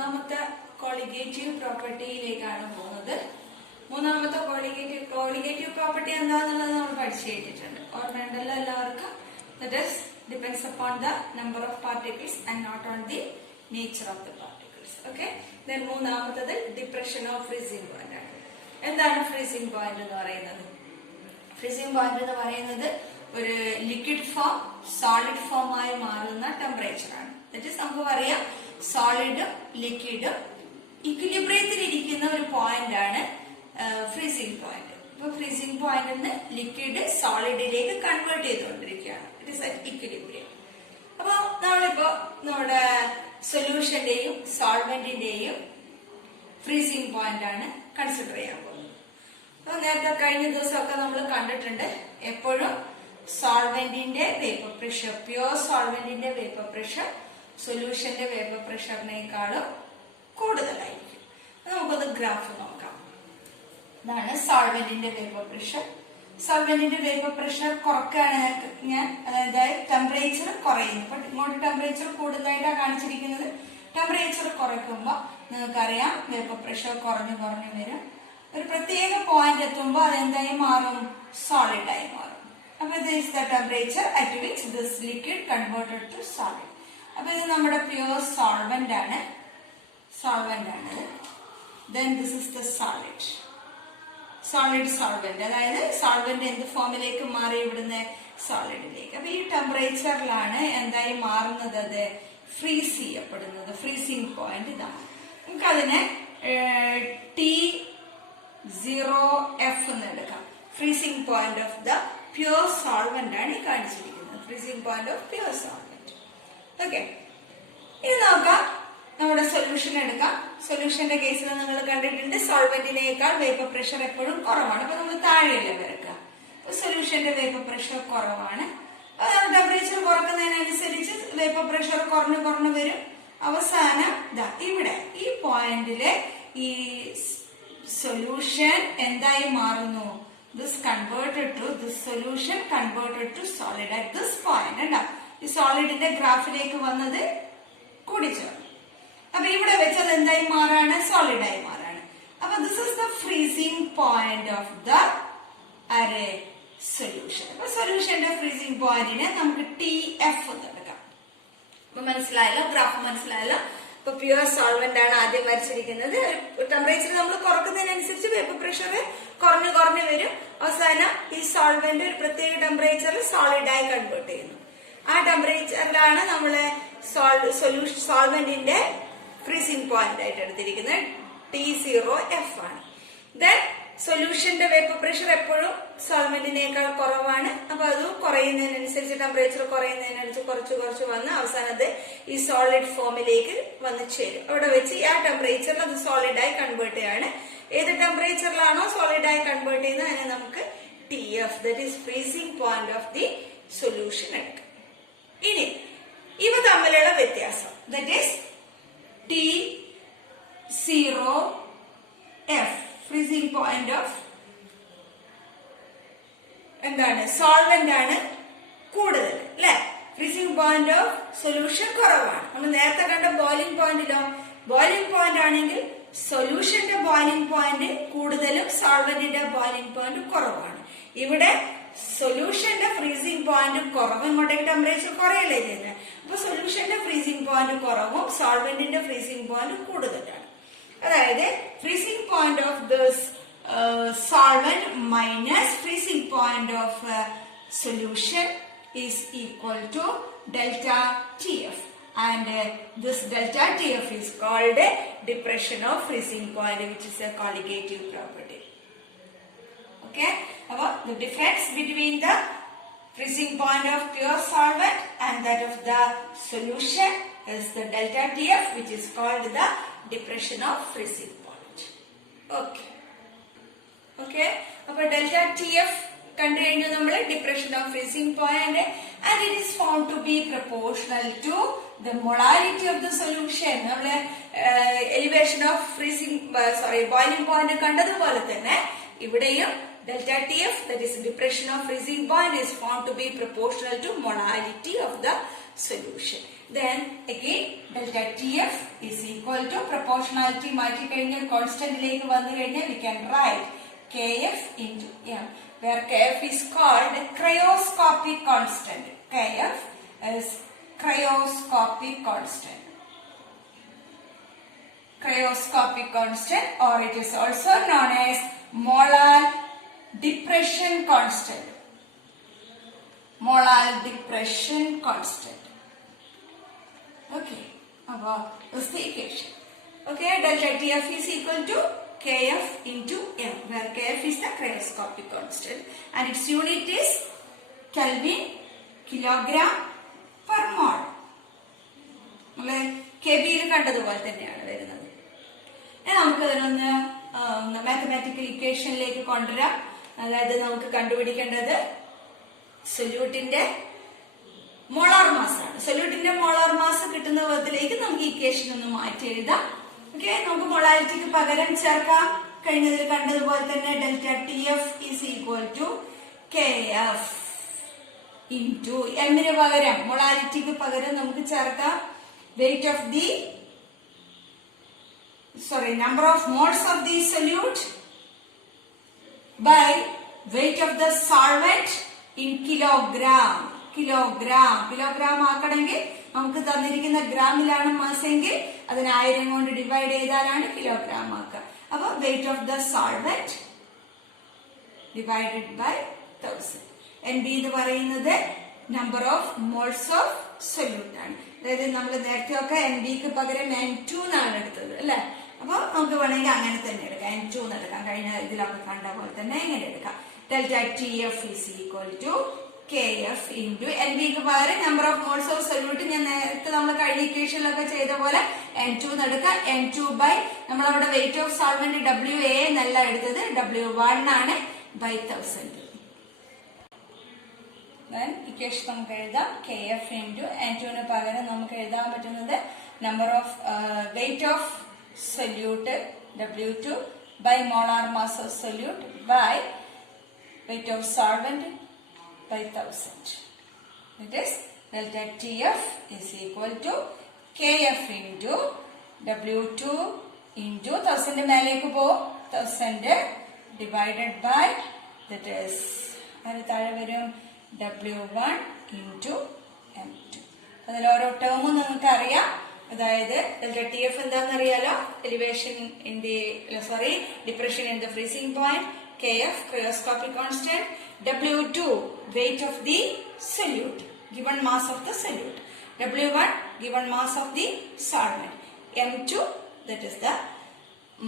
മൂന്നാമത്തെ കോളിഗേറ്റീവ് പ്രോപ്പർട്ടിയിലേക്കാണ് പോകുന്നത്. മൂന്നാമത്തെ കോളിഗേറ്റീവ് പ്രോപ്പർട്ടി എന്താണെന്നുള്ളത് നമ്മൾ പഠിച്ചു കേട്ടിട്ടുണ്ട്. ഓർമ്മയുണ്ടല്ലോ എല്ലാവർക്കും. That is depends upon the number of particles and not on the nature of the particles. Okay. Then മൂന്നാമത്തത് ഡിപ്രഷൻ ഓഫ് ഫ്രീസിംഗ് പോയിന്റ് ആണ്. എന്താണ് ഫ്രീസിംഗ് പോയിന്റ് എന്ന് പറയുന്നത്? ഫ്രീസിംഗ് പോയിന്റ് എന്ന് പറയുന്നത് ഒരു ലിക്വിഡ് ഫോം സോളിഡ് ഫോം ആയി മാറുന്ന ടെമ്പറേച്ചർ ആണ്. ദാറ്റ് ഈസ് നമുക്ക് പറയാം സോളിഡും ലിക്വിഡും ഇക്വിലിബ്രിയത്തിൽ ഇരിക്കുന്ന ഒരു പോയിന്റ് ആണ് ഫ്രീസിംഗ് പോയിന്റ്. ഇപ്പൊ ഫ്രീസിംഗ് പോയിന്റ് ലിക്വിഡ് സോളിഡിലേക്ക് കൺവേർട്ട് ചെയ്തുകൊണ്ടിരിക്കുകയാണ്. It is at equilibrium. അപ്പൊ നമ്മളിപ്പോ നമ്മുടെ സൊല്യൂഷന്റെയും സോൾവെന്റിന്റെയും ഫ്രീസിംഗ് പോയിന്റ് ആണ് കൺസിഡർ ചെയ്യാൻ പോകുന്നത്. അപ്പൊ നേരത്തെ കഴിഞ്ഞ ദിവസമൊക്കെ നമ്മൾ കണ്ടിട്ടുണ്ട്, എപ്പോഴും സോൾവെന്റിന്റെ വേപ്പർ പ്രഷർ, പ്യുവർ സോൾവെന്റിന്റെ വേപ്പർ പ്രഷർ സൊല്യൂഷന്റെ വേപ്പർ പ്രഷറിനേക്കാളും കൂടുതലായിരിക്കും. നമുക്കൊന്ന് ഗ്രാഫ് നോക്കാം. ഇതാണ് സോൾവെന്റിന്റെ വേപ്പർ പ്രഷർ. സോൾവെന്റിന്റെ വേപ്പർ പ്രഷർ കുറക്കാണ് ഞാൻ, അതായത് ടെമ്പറേച്ചർ കുറയുന്നു. ഇപ്പൊ ഇങ്ങോട്ട് ടെമ്പറേച്ചർ കൂടുതലായിട്ടാണ് കാണിച്ചിരിക്കുന്നത്. ടെമ്പറേച്ചർ കുറയ്ക്കുമ്പോൾ നിങ്ങൾക്കറിയാം വേപ്പർ പ്രഷർ കുറഞ്ഞു കുറഞ്ഞു വരും. ഒരു പ്രത്യേക പോയിന്റ് എത്തുമ്പോൾ അതെന്തായി മാറും? സോളിഡ് ആയി മാറും. അപ്പൊ ഇത് is the temperature at which this liquid converted to solid. അപ്പൊ ഇത് നമ്മുടെ പ്യുവർ സോൾവെന്റ് ആണ്. Then this is the solid solvent. അതായത് സോൾവെന്റ് എന്ത് ഫോമിലേക്ക് മാറി? ഇവിടുന്ന് സോളിഡിലേക്ക്. അപ്പൊ ഈ ടെമ്പറേച്ചറിലാണ് എന്തായി മാറുന്നത്? അത് ഫ്രീസ് ചെയ്യപ്പെടുന്നത്. ഫ്രീസിംഗ് പോയിന്റ് ഇതാണ്. നമുക്കതിനെ T0F എന്ന് എടുക്കാം. Freezing point of the pure solvent ആണ് ഈ കാണിച്ചിരിക്കുന്നത്. Freezing point of pure solvent. Okay, ഇനി നോക്കാം. നമ്മുടെ സൊല്യൂഷൻ എടുക്കാം. സൊല്യൂഷന്റെ കേസിൽ നിങ്ങൾ കണ്ടിട്ടുണ്ട് സോൾവെന്റിനേക്കാൾ വേപ്പർ പ്രഷർ എപ്പോഴും കുറവാണ്. അപ്പൊ നമ്മൾ താഴെയല്ലേ വരക്കുക. അപ്പൊ സൊല്യൂഷന്റെ വേപ്പർ പ്രഷർ കുറവാണ്. ടെമ്പറേച്ചർ കുറക്കുന്നതിനനുസരിച്ച് വേപ്പർ പ്രഷർ കുറഞ്ഞു വരും. അവസാനം ഇവിടെ ഈ പോയിന്റില് ഈ സൊല്യൂഷൻ എന്തായി മാറുന്നു? This solution converted to solid at this point. ഉണ്ടാ ഈ സോളിഡിന്റെ ഗ്രാഫിലേക്ക് വന്നത് കൂടിച്ചേർന്നു. അപ്പൊ ഇവിടെ വെച്ചത് എന്തായി മാറാണ്? സോളിഡ് ആയി മാറാണ്. അപ്പൊ this is the freezing point of the solution. അപ്പൊ സൊല്യൂഷന്റെ ഫ്രീസിംഗ് പോയിന്റിനെ നമുക്ക് TF എന്ന് എടുക്കാം. അപ്പൊ മനസ്സിലായല്ലോ, ഗ്രാഫ് മനസ്സിലായല്ലോ. ഇപ്പൊ പ്യുവർ സോൾവെന്റ് ആണ് ആദ്യം വരച്ചിരിക്കുന്നത്. ടെമ്പറേച്ചർ നമ്മൾ കുറക്കുന്നതിനനുസരിച്ച് വേപ്പർ പ്രഷർ കുറഞ്ഞു വരും. അവസാനം ഈ സോൾവെന്റ് ഒരു പ്രത്യേക ടെമ്പറേച്ചറിൽ സോളിഡായി കൺവേർട്ട് ചെയ്യുന്നു. ആ ടെമ്പറേച്ചറിലാണ് നമ്മള് സോൾവെന്റിന്റെ ഫ്രീസിംഗ് പോയിന്റ് ആയിട്ട് എടുത്തിരിക്കുന്നത്. T0F ആണ്. ദെൻ സൊല്യൂഷന്റെ വേപ്പർ പ്രഷർ എപ്പോഴും സോൾവെന്റിനേക്കാൾ കുറവാണ്. അപ്പൊ അത് കുറയുന്നതിനനുസരിച്ച് ടെമ്പറേച്ചർ കുറയുന്നതിനനുസരിച്ച് കുറച്ച് വന്ന് അവസാനത്ത് ഈ സോളിഡ് ഫോമിലേക്ക് വന്ന് ചേരും. അവിടെ വെച്ച് ആ ടെമ്പറേച്ചറിൽ അത് സോളിഡായി കൺവേർട്ട് ചെയ്യാണ്. ഏത് ടെമ്പറേച്ചറിലാണോ സോളിഡായി കൺവേർട്ട് ചെയ്യുന്നത് അതിനെ നമുക്ക് TF, that is freezing point of the solution എടുക്കാം. ഇനി ഇവ തമ്മിലുള്ള വ്യത്യാസം, that is T0F, freezing point of എന്താണ്? സോൾവെന്റ് ആണ് കൂടുതൽ അല്ലെ. ഫ്രീസിംഗ് പോയിന്റ് ഓഫ് സൊല്യൂഷൻ കുറവാണ്. നമ്മൾ നേരത്തെ കണ്ട ബോയിലിംഗ് പോയിന്റിലോ, ബോയിലിംഗ് പോയിന്റ് ആണെങ്കിൽ സൊല്യൂഷന്റെ ബോയിലിംഗ് പോയിന്റ് കൂടുതലും സോൾവെന്റിന്റെ ബോയിലിംഗ് പോയിന്റ് കുറവാണ്. ഇവിടെ സൊല്യൂഷന്റെ ഫ്രീസിംഗ് പോയിന്റ് കുറവ്, ഇങ്ങോട്ടേക്ക് ടെമ്പറേച്ചർ കുറയല്ലേ ചെയ്യുന്നത്. അപ്പൊ സൊല്യൂഷന്റെ ഫ്രീസിംഗ് പോയിന്റ് കുറവും സോൾവെന്റിന്റെ ഫ്രീസിംഗ് പോയിന്റ് കൂടുതലാണ്. അതായത് freezing point of this solvent minus freezing point of solution is equal to delta TF, and this delta TF is called depression of freezing point, which is a colligative property. Okay, about the difference between the freezing point of pure solvent and that of the solution is the delta TF, which is called the depression of freezing point. Okay, അപ്പോൾ delta TF കണ്ടു കഴിഞ്ഞു നമ്മൾ, depression of freezing point, and it is found to be proportional to the molarity of the solution. നമ്മള് elevation of boiling point കണ്ടതുപോലെ തന്നെ ഇവിടെയും delta TF, that is depression of freezing point, is found to be proportional to molarity of the solution. Then again delta TF is equal to proportionality മാറ്റി കഴിഞ്ഞാൽ കോൺസ്റ്റന്റിലേക്ക് വന്നു കഴിഞ്ഞാൽ we can write KF into M, where KF is called cryoscopic constant. KF is cryoscopic constant. Cryoscopic constant, or it is also known as molar depression constant. Molar depression constant. Okay, this is the equation. Okay, delta TF is equal to KF into M, where KF is the cryoscopic constant and its unit is Kelvin, kilogram per mole. KB യിൽ കണ്ടതുപോലെ തന്നെയാണ് വരുന്നത്. നമുക്ക് അതിനൊന്ന് mathematical ഇക്വേഷനിലേക്ക് കൊണ്ടുവരാം. അതായത് നമുക്ക് കണ്ടുപിടിക്കേണ്ടത് സൊല്യൂട്ടിന്റെ മോളാർ മാസ് ആണ്. സൊല്യൂട്ടിന്റെ മോളാർ മാസ് കിട്ടുന്ന വിധത്തിലേക്ക് നമുക്ക് ഇക്വേഷൻ ഒന്ന് മാറ്റി എഴുതാം. ഓക്കെ, നമുക്ക് മൊളാലിറ്റിക്ക് പകരം ചേർക്കാം. കഴിഞ്ഞതിൽ കണ്ടതുപോലെ തന്നെ delta TF is equal to KF into എമ്മിന് പകരം മൊളാലിറ്റിക്ക് പകരം നമുക്ക് ചേർക്കാം weight of the number of moles of the solute by weight of the solvent in kilogram. Kilogram ആക്കണമെങ്കിൽ നമുക്ക് തന്നിരിക്കുന്ന ഗ്രാമിലാണ് മാസെങ്കിൽ അതിനെ 1000 കൊണ്ട് ഡിവൈഡ് ചെയ്താലാണ് കിലോഗ്രാം ആക്കുക. അപ്പൊ weight of the solvent divided by 1000. NB എന്ന് പറയുന്നത് number of moles of solute ആണ്. അതായത് നമ്മൾ നേരത്തെ ഒക്കെ NBക്ക് പകരം N2 എന്നാണ് എടുത്തത് അല്ലെ. അപ്പൊ നമുക്ക് വേണമെങ്കിൽ അങ്ങനെ തന്നെ എടുക്കാം, N2 എന്ന് എടുക്കാം. കഴിഞ്ഞ ഇതിലൊക്കെ കണ്ട പോലെ തന്നെ ഇങ്ങനെ എടുക്കാം. Delta TF is equal to KF into NBക്ക് പകരം number of moles of solute ഞാൻ നേരത്തെ നമ്മൾ കഴിഞ്ഞ ഇക്വേഷനിലൊക്കെ ചെയ്ത പോലെ N2 എന്ന് എടുക്കാം. N2 ബൈ നമ്മളവിടെ വെയിറ്റ് ഓഫ് സോൾവെന്റ് WA എന്നല്ല എടുത്തത്, W1 ആണ്, ബൈ 1000. ഇക്വേഷൻ നമുക്ക് എഴുതാം KF ഇൻറ്റു N2 ന് പകരം നമുക്ക് എഴുതാൻ പറ്റുന്നത് number of weight of solute W2 by molar mass of solute by weight of solvent by 1000. It is delta TF is equal to KF into W2 into 1000 മേലേക്ക് പോകും 1000 divided by that is അതിന് താഴെ വരും W1 into M2. അതിൽ ഓരോ ടേമും നിങ്ങൾക്ക് അറിയാം. അതായത് ഡെൽറ്റ TF എന്താണെന്ന് അറിയാലോ, elevation in the depression in the freezing point, KF cryoscopic constant, W2 weight of the solute, given mass of the solute, W1 given mass of the solvent, M2 that is the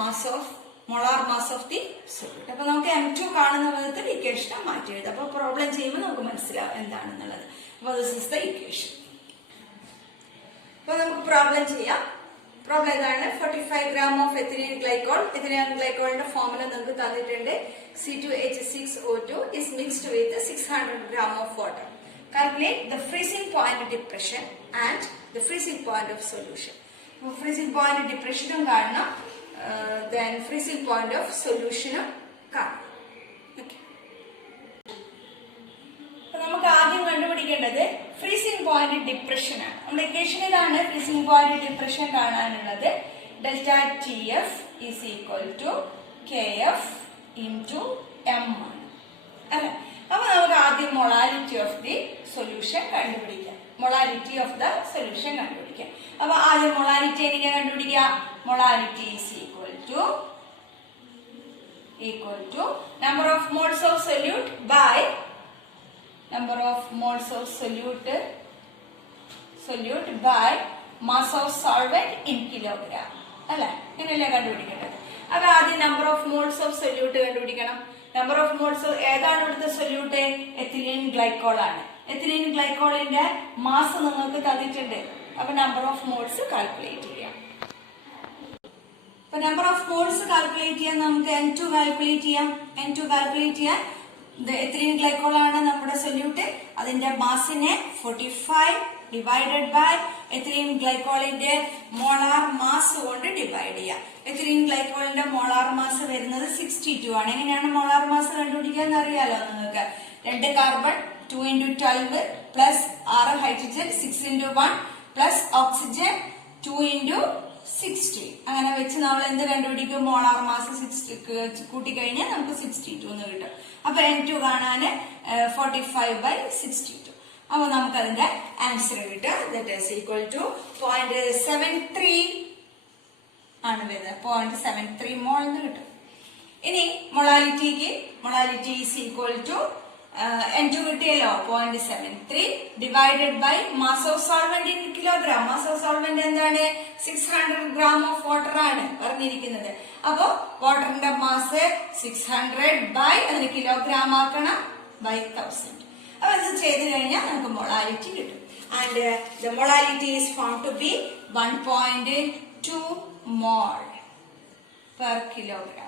mass of molar mass of the solute. അപ്പോൾ നമുക്ക് M2 കാണുന്ന വിധത്തിൽ equation മാറ്റി എഴുതാം. അപ്പോൾ problem ചെയ്യുമ്പോൾ നമുക്ക് മനസ്സിലാവും എന്താണെന്നുള്ളത്. അപ്പോൾ ദിസ് ഇസ് ദ ഇക്വേഷൻ. അപ്പോൾ നമുക്ക് പ്രോബ്ലം ചെയ്യാം. പ്രോബ്ലം ഏതാണ്? 45 gram of ethylene glycol. ethylene glycolന്റെ ഫോർമുല നിങ്ങൾക്ക് തന്നിട്ടുണ്ട്. C2H6O2 is mixed with 600 gram of water. Calculate the freezing point depression and the freezing point of solution. Freezing point depression കാണണം, then freezing point of solution കാണണം. നമുക്ക് ആദ്യം കണ്ടുപിടിക്കേണ്ടത് freezing point depression ആണ്. നമ്മുടെ ഇക്വേഷനിലാണ് ഫ്രീസിംഗ് പോയിന്റ് ഡിപ്രഷൻ കാണാനുള്ളത്. Delta TF is equal to KF into M ആണ് അല്ലെ. അപ്പൊ നമുക്ക് ആദ്യം മൊളാലിറ്റി ഓഫ് ദി സൊല്യൂഷൻ കണ്ടുപിടിക്കാം. മൊളാലിറ്റി ഓഫ് ദ സൊല്യൂഷൻ കണ്ടുപിടിക്കാം. അപ്പൊ ആദ്യം മൊളാലിറ്റി എങ്ങനെയാ കണ്ടുപിടിക്കുക? Molality is equal to number of moles of solute by number of moles of solute by mass of solvent in kilogram അല്ലെ. ഇങ്ങനെയല്ലേ കണ്ടുപിടിക്കേണ്ടത്. അപ്പൊ ആദ്യം number of moles of solute കണ്ടുപിടിക്കണം. നമ്പർ ഓഫ് മോൾസ് ഏതാണ് ഇവിടുത്തെ സൊല്യൂട്ട്? എത്തിലീൻ ഗ്ലൈക്കോൾ ആണ്. Ethylene ഗ്ലൈക്കോളിന്റെ mass നിങ്ങൾക്ക് തന്നിട്ടുണ്ട്. അപ്പൊ നമ്പർ ഓഫ് മോൾസ് കാൽക്കുലേറ്റ് ചെയ്യാം. അപ്പൊ നമ്പർ ഓഫ് മോൾസ് കാൽക്കുലേറ്റ് ചെയ്യാൻ നമുക്ക് N2 കാൽക്കുലേറ്റ് ചെയ്യാൻ എത്തിലീൻ ഗ്ലൈക്കോൾ ആണ് നമ്മുടെ സൊല്യൂട്ട്. അതിന്റെ മാസിനെ 45 ഡിവൈഡഡ് ബൈ എത്തിലീൻ ഗ്ലൈക്കോളിന്റെ മോളാർ മാസ് കൊണ്ട് ഡിവൈഡ് ചെയ്യാം. എത്തിലീൻ ഗ്ലൈക്കോളിന്റെ മോളാർ മാസ് വരുന്നത് 62 ആണ്. എങ്ങനെയാണ് മോളാർ മാസ് കണ്ടുപിടിക്കുക എന്ന് അറിയാലോ നിങ്ങൾക്ക്. 2 carbon 2 into 12 plus 6 hydrogen 6 into 1 plus oxygen 2 into 60. അങ്ങനെ വെച്ച് നമ്മൾ എന്ത് കണ്ടുപിടിക്കും? മോളാർ മാസ് 60 കൂട്ടിക്കഴിഞ്ഞാൽ നമുക്ക് 62 എന്ന് കിട്ടും. അപ്പൊ N2 കാണാൻ 45/62. അപ്പൊ നമുക്ക് അതിന്റെ ആൻസർ കിട്ടുക. ദാറ്റ് ഈസ് ഈക്വൽ ടു 0.73 ആണ് വരുന്നത്. 0.73 മോൾ എന്ന് കിട്ടും. ഇനി molality is equal to N2 കിട്ടിയല്ലോ 0.73 divided by mass of solvent in kilogram. Mass of solvent എന്താണ്? 600 gram ഓഫ് വാട്ടർ ആണ് പറഞ്ഞിരിക്കുന്നത്. അപ്പോ വാട്ടറിന്റെ മാസ് 600 ബൈ അതിന് കിലോഗ്രാം ആക്കണം ബൈ 1000. അപ്പൊ ഇത് ചെയ്ത് കഴിഞ്ഞാൽ നമുക്ക് മൊളാലിറ്റി കിട്ടും. And the molality is found to be 1.2 mole per kilogram.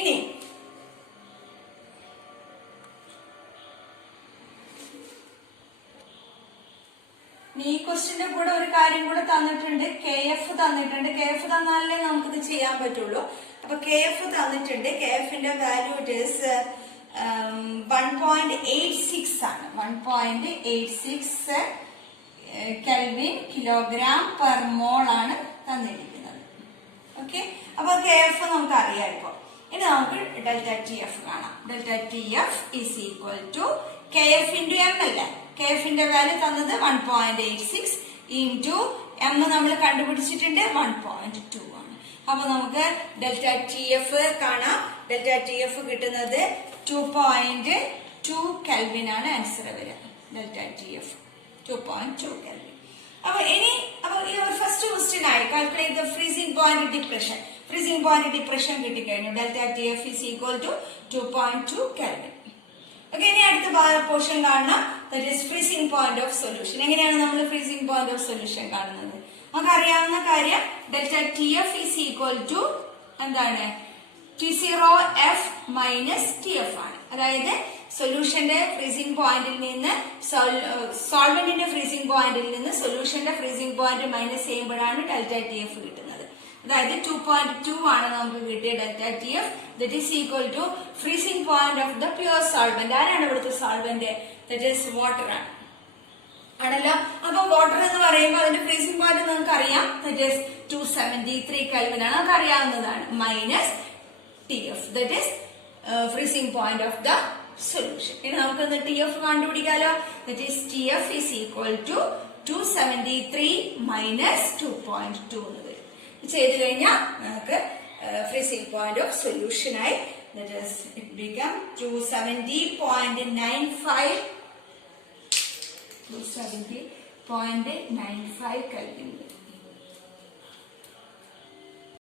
ഇനി ഈ ക്വസ്റ്റിന്റെ കൂടെ ഒരു കാര്യം കൂടെ തന്നിട്ടുണ്ട്. KF തന്നിട്ടുണ്ട്. KF തന്നാലേ നമുക്കിത് ചെയ്യാൻ പറ്റുള്ളൂ. അപ്പൊ KF തന്നിട്ടുണ്ട്. KF ന്റെ വാല്യൂ ഇറ്റ് ഈസ് 1.86 ആണ്. 1.86 കെൽവിൻ കിലോഗ്രാം പെർ മോൾ ആണ് തന്നിരിക്കുന്നത്. ഓക്കെ, അപ്പൊ KF നമുക്ക് അറിയാം. ഇപ്പൊ ഇനി നമുക്ക് ഡെൽറ്റ TF കാണാം. Delta TF is equal to KF into M അല്ലേ? KF ന്റെ വാല്യൂ തന്നത് 1.86 ഇൻറ്റു M നമ്മൾ കണ്ടുപിടിച്ചിട്ടുണ്ട് 1.2 ആണ്. അപ്പൊ നമുക്ക് ഡെൽറ്റ TF കാണാം. ഡെൽറ്റ TF കിട്ടുന്നത് 2.2 കെൽവിൻ ആണ് ആൻസർ വരിക. Delta TF 2.2 kelvin. അപ്പൊ ഈ ഫസ്റ്റ് ക്വസ്റ്റ്യൻ ആയി calculate the freezing point depression. Freezing point depression കിട്ടിക്കഴിഞ്ഞു. Delta TF is equal to 2.2 kelvin. Okay, ഇനി അടുത്ത പോർഷൻ കാണണം. That is freezing point of solution. എങ്ങനെയാണ് നമ്മൾ ഫ്രീസിംഗ് പോയിന്റ് ഓഫ് സൊല്യൂഷൻ കാണുന്നത്? നമുക്ക് അറിയാവുന്ന കാര്യം delta TF is equal to എന്താണ്? T0F മൈനസ് TF ആണ്. അതായത് സൊല്യൂഷന്റെ ഫ്രീസിംഗ് പോയിന്റിൽ നിന്ന് സോൾവെന്റിന്റെ ഫ്രീസിംഗ് പോയിന്റിൽ നിന്ന് സൊല്യൂഷന്റെ ഫ്രീസിംഗ് പോയിന്റ് മൈനസ് ചെയ്യുമ്പോഴാണ് ഡെൽറ്റ TF കിട്ടുന്നത്. അതായത് 2.2 ആണ് നമുക്ക് കിട്ടിയ delta TF. That is equal to freezing point of the pure solvent. ആരാണ് ഇവിടുത്തെ സോൾവെന്റ്? ദറ്റ് ഈസ് വാട്ടർ ആണ് ആണല്ലോ. അപ്പൊ വാട്ടർ എന്ന് പറയുമ്പോൾ അതിന്റെ ഫ്രീസിംഗ് പോയിന്റ് നമുക്ക് അറിയാം. ദറ്റ് ഈസ് 273 കെൽവിൻ ആണ്. നമുക്ക് അറിയാവുന്നതാണ്. Minus TF that is freezing point of the solution. ഇനി നമുക്ക് TF കണ്ടുപിടിക്കാലോ. That is TF is equal to 273 minus 2.2 എന്ന് വരും. ചെയ്ത് കഴിഞ്ഞാൽ നമുക്ക് ഫ്രീസിംഗ് പോയിന്റ് ഓഫ് സൊല്യൂഷൻ ആയി. That is it become 270.95 kelvin